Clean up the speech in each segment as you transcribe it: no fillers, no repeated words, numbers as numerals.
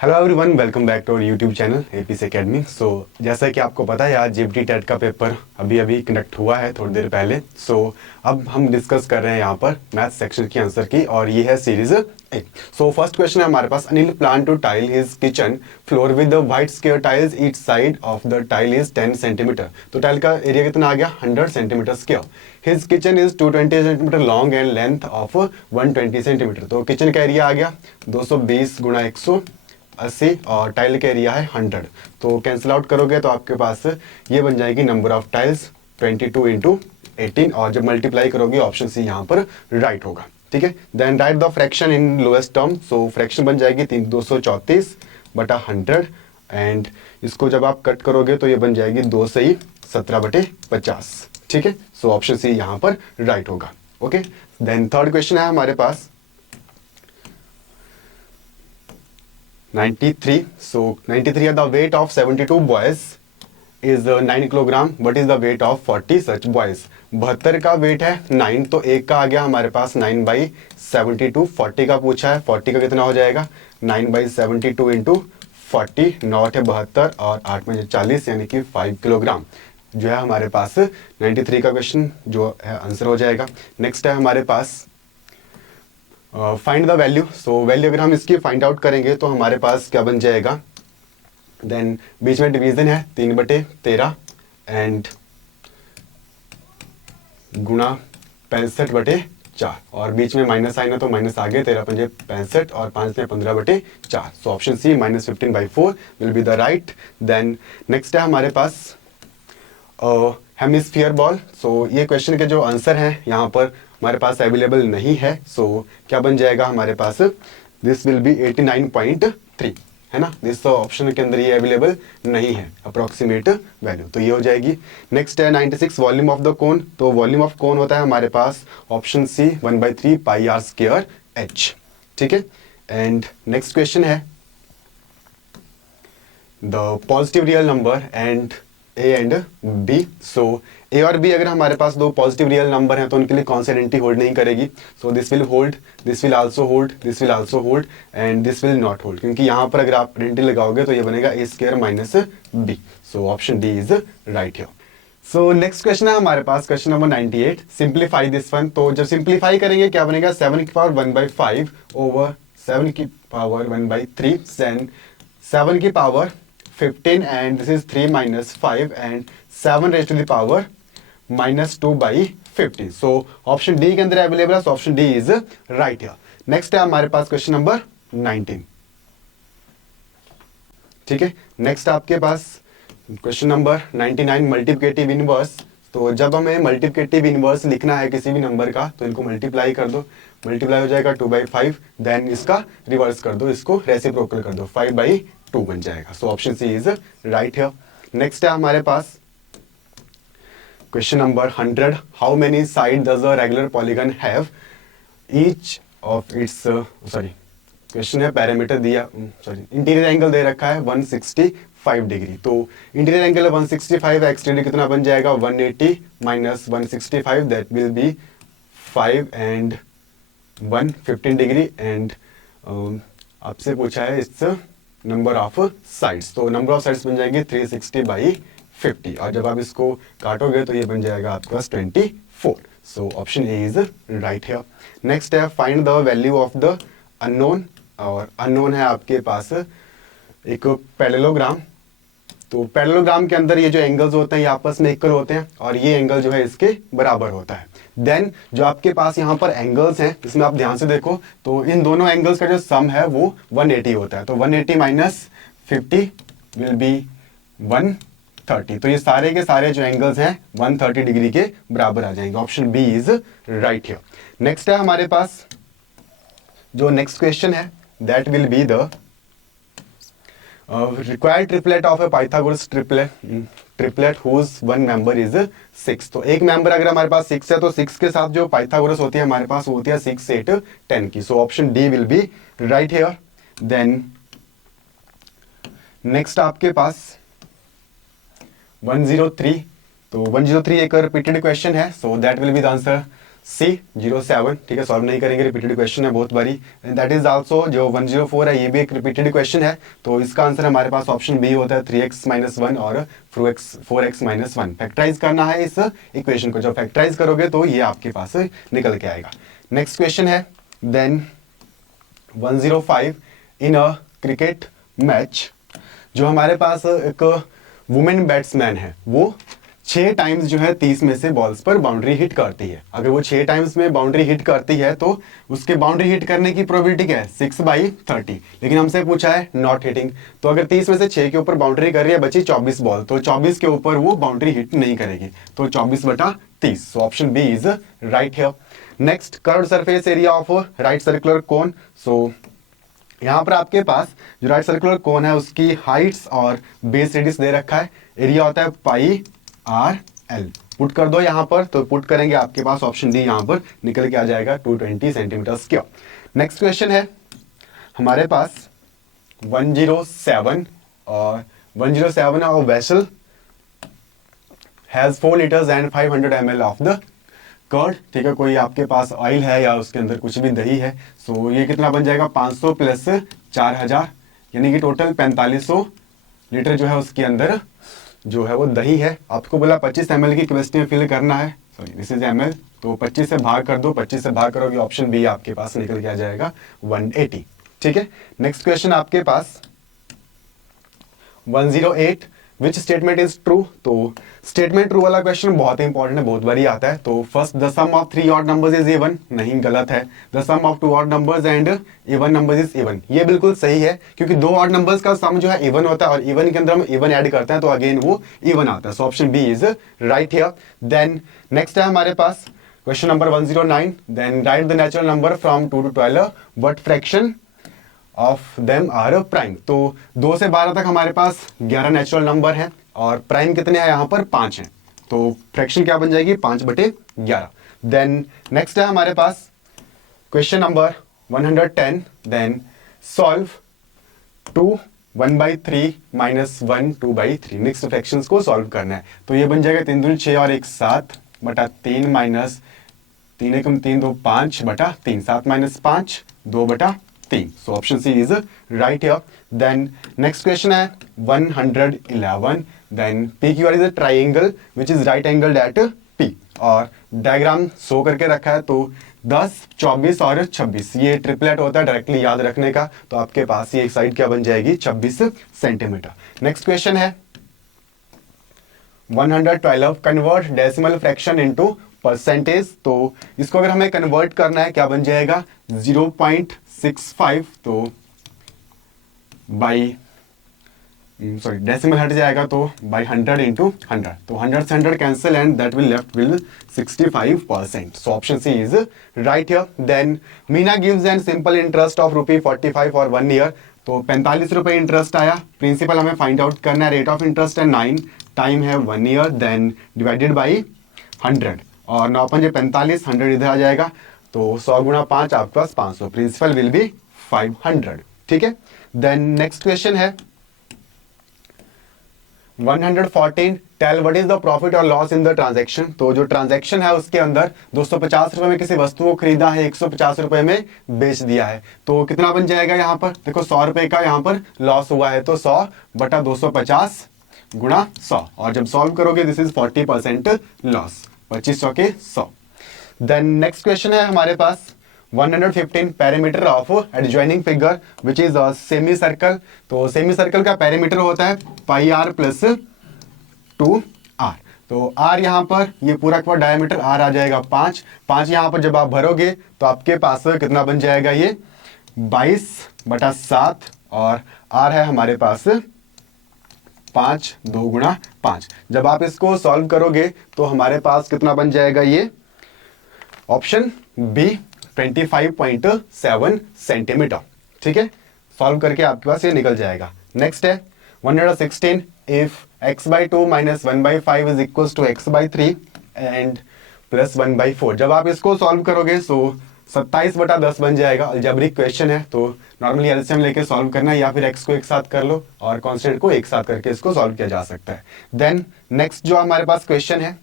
Hello everyone, welcome back to our YouTube channel APS Academy. जैसा कि आपको पता है आज जेईई टेट का पेपर अभी अभी कंडक्ट हुआ है थोड़ी देर पहले। अब हम डिस्कस कर रहे हैं यहाँ पर मैथ सेक्शन की आंसर की, और ये है सीरीज 1। फर्स्ट क्वेश्चन है हमारे पास, Anil plan to tile his kitchen floor with white square tiles, each side of the tile is 10 centimetre. तो टाइल का एरिया कितना आ गया? 100 centimetre square. His kitchen is 220 centimetre long and length of 120 centimetre. तो kitchen का area आ गया 220 गुणा 180 और टाइल का एरिया है 100। तो कैंसिल आउट करोगे तो आपके पास ये बन जाएगी नंबर ऑफ टाइल्स 22 इंटू 18, और जब मल्टीप्लाई करोगे ऑप्शन सी यहाँ पर राइट होगा। ठीक है, then write the fraction in lowest term. So fraction बन जाएगी 234 बटा 100, एंड इसको जब आप कट करोगे तो ये बन जाएगी 2 से ही 17 बटे 50। ठीक है, सो ऑप्शन सी यहाँ पर राइट होगा। ओके, देन थर्ड क्वेश्चन है हमारे पास 93. So 93 है, the weight of 72 boys is 9 kilogram. What is the weight of 40 such boys? 72 का वेट है 9, तो एक का आ गया हमारे पास 9/72। 40 का पूछा है, 40 का कितना हो जाएगा? 9/72 इंटू 40, 9 है 72 और 8 में 40 यानी कि 5 किलोग्राम जो है हमारे पास 93 का क्वेश्चन जो है आंसर हो जाएगा। नेक्स्ट है हमारे पास find the value. So value अगर हम इसकी फाइंड आउट करेंगे तो हमारे पास क्या बन जाएगा? देन बीच में डिवीजन है 3/13 एंड गुणा 65/4, और बीच में माइनस साइन है तो माइनस आगे 13×5 65 और 5 में 15/4। So option C -15/4 will be the right. Then next है हमारे पास हेमिस्फीयर बॉल। सो ये क्वेश्चन के जो आंसर हैं यहाँ पर हमारे पास अवेलेबल नहीं है। सो क्या बन जाएगा हमारे पास? दिस विल बी 89.3, है ना। दिस ऑप्शन के अंदर ये अवेलेबल नहीं है अप्रोक्सीमेट वैल्यू, तो ये हो जाएगी। नेक्स्ट है 96 वॉल्यूम ऑफ द कोन। तो वॉल्यूम ऑफ कोन होता है हमारे पास ऑप्शन सी 1/3 πr² h। ठीक है, एंड नेक्स्ट क्वेश्चन है the positive real number and A and B. So A और बी अगर हमारे पास दो पॉजिटिव रियल नंबर हैं तो उनके लिए कौन सी आइडेंटिटी होल्ड नहीं करेगी? So this will hold, this will also hold, this will also hold and this will not hold, क्योंकि यहाँ पर अगर आप आइडेंटिटी लगाओगे तो ये बनेगा a² - b। So option D is right here. So next question है हमारे पास question number 98, simplify this one. तो जब सिंप्लीफाई करेंगे क्या बनेगा? 7 की पावर 1/5 ओवर 7 की पावर 1/3 देन 7 की power 15 and this is 3 - 5 and 7 raised to the power -2/50। so option D के अंदर अवेलेबल है, so option D is right here. Next है हमारे पास क्वेश्चन नंबर 19। ठीक है, नेक्स्ट आपके पास क्वेश्चन नंबर 99 मल्टीप्लिकेटिव इनवर्स। तो जब हमें मल्टीप्लिकेटिव इनवर्स लिखना है किसी भी नंबर का तो इनको मल्टीप्लाई कर दो, मल्टीप्लाई हो जाएगा 2/5, देन इसका रिवर्स कर दो, इसको रेसिप्रोकल कर दो, 5/2 बन जाएगा। So option C is right here. Next है हमारे पास question number 100, how many side does a regular polygon have? Each of its question है पैरामीटर दिया, इंटीरियर एंगल दे रखा है 165 डिग्री। तो इंटीरियर एंगल 165, एक्सटीरियर कितना बन जाएगा? 180 - 165 that will B 5 and 115 degree, and आपसे पूछा है इट्स नंबर ऑफ साइड्स। तो नंबर ऑफ साइड्स बन जाएंगे 360/50, और जब आप इसको काटोगे तो ये बन जाएगा आपके पास 24। So option A is right here. Next है find the value of the unknown, और अननोन है आपके पास एक पैरेललोग्राम। तो पैरेललोग्राम के अंदर ये जो एंगल्स होते हैं ये आपस में इक्वल होते हैं, और ये एंगल जो है इसके बराबर होता है। देन जो आपके पास यहाँ पर एंगल्स हैं इसमें आप ध्यान से देखो तो इन दोनों एंगल्स का जो सम है वो 180 होता है। तो 180 - 50 विल बी 130। तो ये सारे के सारे जो एंगल्स हैं 130 डिग्री के बराबर आ जाएंगे। Option B is right here. Next है हमारे पास जो नेक्स्ट क्वेश्चन है that will be the required triplet of a Pythagoras triplet whose one member is 6। तो एक मेंबर अगर हमारे पास 6 है तो 6 के साथ जो पाइथागोरस होती है हमारे पास वो होती है 6, 8, 10 की। So option D will be right here. Then next आपके पास 103। तो 103 एक रिपीटेड क्वेश्चन है, so that will be the answer C07, ठीक है, सॉल्व नहीं करेंगे, रिपीटेड क्वेश्चन है बहुत बारी। दैट इज आल्सो जो 104 है, ये भी एक रिपीटेड क्वेश्चन है, तो इसका आंसर हमारे पास ऑप्शन बी होता है 3x-1 और 4x-1। फैक्टराइज करना है इस इक्वेशन को, जब फैक्टराइज करोगे तो ये आपके पास निकल के आएगा। नेक्स्ट क्वेश्चन है देन 105 इन अ क्रिकेट मैच, जो हमारे पास एक वुमेन बैट्समैन है, वो 6 टाइम्स जो है 30 में से बॉल्स पर बाउंड्री हिट करती है। अगर वो 6 टाइम्स में बाउंड्री हिट करती है तो उसके बाउंड्री हिट करने की प्रोबेबिलिटी क्या है 6/30, लेकिन हमसे पूछा है नॉट हिटिंग, तो अगर 30 में से 6 के ऊपर बाउंड्री कर रही है, बची 24 बॉल, तो 24 के ऊपर वो बाउंड्री हिट नहीं करेगी, तो 24/30, so option B is right here. Next, curved surface area of right circular cone, so यहाँ पर आपके पास जो राइट सर्कुलर कोन है उसकी हाइट्स और बेस रेडियस दे रखा है, एरिया होता है πr/l, पुट कर दो यहाँ पर, तो पुट करेंगे आपके पास ऑप्शन डी यहाँ पर निकल के आ जाएगा 220 सेंटीमीटर स्क्वायर। नेक्स्ट क्वेश्चन है हमारे पास 107 और 107 और vessel has 4 litres and 500 ml of the curd, ठीक है, कोई आपके पास ऑयल है या उसके अंदर कुछ भी दही है, सो ये कितना बन जाएगा 500 प्लस 4000, यानी कि टोटल 4500 लीटर जो है उसके अंदर जो है वो दही है। आपको बोला 25 ml की कैपेसिटी में फिल करना है, सॉरी दिस इज ml, तो 25 से भाग कर दो, 25 से भाग करोगे ऑप्शन बी आपके पास निकल के आ जाएगा 180, ठीक है। नेक्स्ट क्वेश्चन आपके पास 108 विच स्टेटमेंट इज ट्रू, तो स्टेटमेंट ट्रू वाला क्वेश्चन बहुत इंपॉर्टेंट है, बहुत बारी आता है। तो first, the sum of 3 odd numbers is even, नहीं गलत है। The sum of 2 odd numbers and even numbers is even, ये बिल्कुल सही है, क्योंकि 2 ऑड नंबर्स का सम जो है इवन होता है और इवन के अंदर हम इवन ऐड करते हैं तो अगेन वो इवन आता है, so option B is right here. Then next है हमारे पास question number 109, then write the natural number from 2 to 12 what fraction of them are prime, तो 2 से 12 तक हमारे पास 11 नेचुरल नंबर हैं और प्राइम कितने हैं यहाँ पर 5 हैं, तो फ्रैक्शन क्या बन जाएगी 5/11। देन नेक्स्ट है हमारे पास question number 110, then solve 2 1/3 - 1 2/3, mixed fractions को सॉल्व करना है, तो ये बन जाएगा 3 दूनी 6 और 1 7/3 minus 3 1 3 2 5/3, 7 - 5 2/3, so option C is right here. Then next question है 111, then PQR is a triangle which is right angled at P, और डायग्राम शो करके रखा है, तो 10 24 और 26 ये ट्रिपलेट होता है डायरेक्टली याद रखने का, तो आपके पास ये एक साइड क्या बन जाएगी 26 सेंटीमीटर। नेक्स्ट क्वेश्चन है 112, convert decimal fraction into percentage, तो इसको अगर हमें कन्वर्ट करना है क्या बन जाएगा 0.65, तो बाई सॉरी डेसिमल हट जाएगा तो बाई 100 × 100, तो 100 से 100 cancel and that will left will 65%, so option C is right here. Then Meena gives an simple interest of ₹45 for 1 year, तो 45 रुपए इंटरेस्ट आया, प्रिंसिपल हमें फाइंड आउट करना है, रेट ऑफ इंटरेस्ट है 9, टाइम है 1 ईयर, देन डिवाइडेड बाई 100, और 9 5 45, 100 इधर आ जाएगा, तो 100 × 5 आपके पास 500, प्रिंसिपल विल बी 500, ठीक है। देन नेक्स्ट क्वेश्चन है 114, tell what is the profit और लॉस इन द ट्रांजैक्शन, तो जो ट्रांजैक्शन है उसके अंदर 250 रुपए में किसी वस्तु को खरीदा है, 150 रुपए में बेच दिया है, तो कितना बन जाएगा यहाँ पर, देखो 100 रुपए का यहाँ पर लॉस हुआ है, तो 100/250 × 100, और जब सॉल्व करोगे दिस इज 40% लॉस, 2500 के 100। देन नेक्स्ट क्वेश्चन है हमारे पास 115, perimeter of adjoining figure which is semi circle, तो सेमी सर्कल का पेरीमीटर होता है πr + 2r, तो r यहाँ पर ये पूरा का डायमीटर r आ जाएगा 5 यहाँ पर जब आप भरोगे तो आपके पास कितना बन जाएगा ये 22/7, और r है हमारे पास 5 2 × 5, जब आप इसको सॉल्व करोगे तो हमारे पास कितना बन जाएगा ये ऑप्शन बी 25.7 सेंटीमीटर, ठीक है, सॉल्व करके आपके पास ये निकल जाएगा। नेक्स्ट है 116, if x/2 - 1/5 is equal to x/3 and plus 1/4, जब आप इसको सॉल्व करोगे तो 27/10 बन जाएगा। अलजेब्रिक क्वेश्चन है, तो नॉर्मली एलसीएम लेके सॉल्व करना है, या फिर x को एक साथ कर लो और कांस्टेंट को एक साथ करके इसको सॉल्व किया जा सकता है। देन नेक्स्ट जो हमारे पास क्वेश्चन है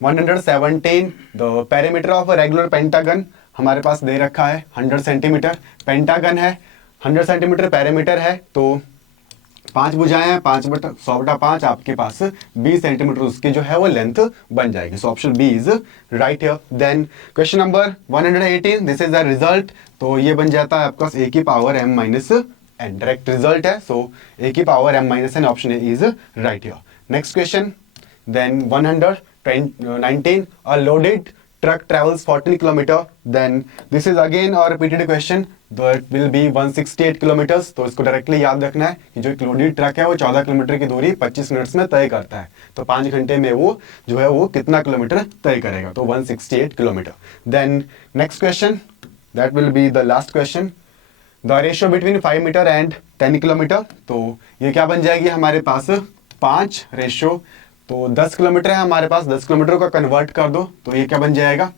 117 the perimeter of regular pentagon हमारे पास दे रखा है 100 सेंटीमीटर पेंटागन है, 100 सेंटीमीटर पेरीमीटर है, तो 5 भुजाएं हैं, 100/5 आपके पास 20 सेंटीमीटर उसकी जो है वो लेंथ बन जाएगी। So option B is right here. Then question number 118, this is the result. तो ये बन जाता है आपका a की power m minus n, direct result है। सो a की power m minus n, option A is right here. Next question, then 119, a loaded truck travels 14 kilometer, then this is again a repeated question, that will be 168 kilometers। तो इसको directly याद रखना है कि जो एक loaded truck है वो 14 किलोमीटर की दूरी 25 मिनट्स में तय करता है, तो 5 घंटे में वो जो है वो कितना किलोमीटर तय करेगा, तो 168 kilometre. Then next question, that will be the last question, the ratio between 5 metre and 10 kilometre. तो ये क्या बन जाएगी हमारे पास 5 रेशियो, तो 10 किलोमीटर है हमारे पास, 10 किलोमीटर का कन्वर्ट कर दो तो ये क्या बन जाएगा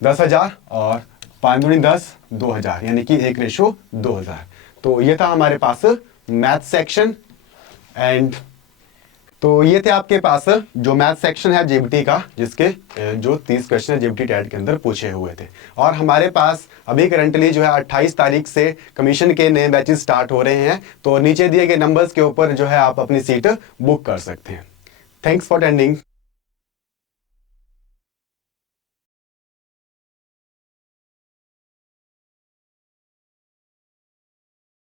10,000 और 5 दूनी 10, 2,000, यानी कि 1:2000। तो ये था हमारे पास मैथ सेक्शन, एंड तो ये थे आपके पास जो मैथ सेक्शन है जेबीटी का, जिसके जो 30 क्वेश्चन जेबीटी टैट के अंदर पूछे हुए थे। और हमारे पास अभी करंटली जो है 28 तारीख से कमीशन के नए बैचेस स्टार्ट हो रहे हैं, तो नीचे दिए गए नंबर्स के ऊपर जो है आप अपनी सीट बुक कर सकते हैं। Thanks for attending.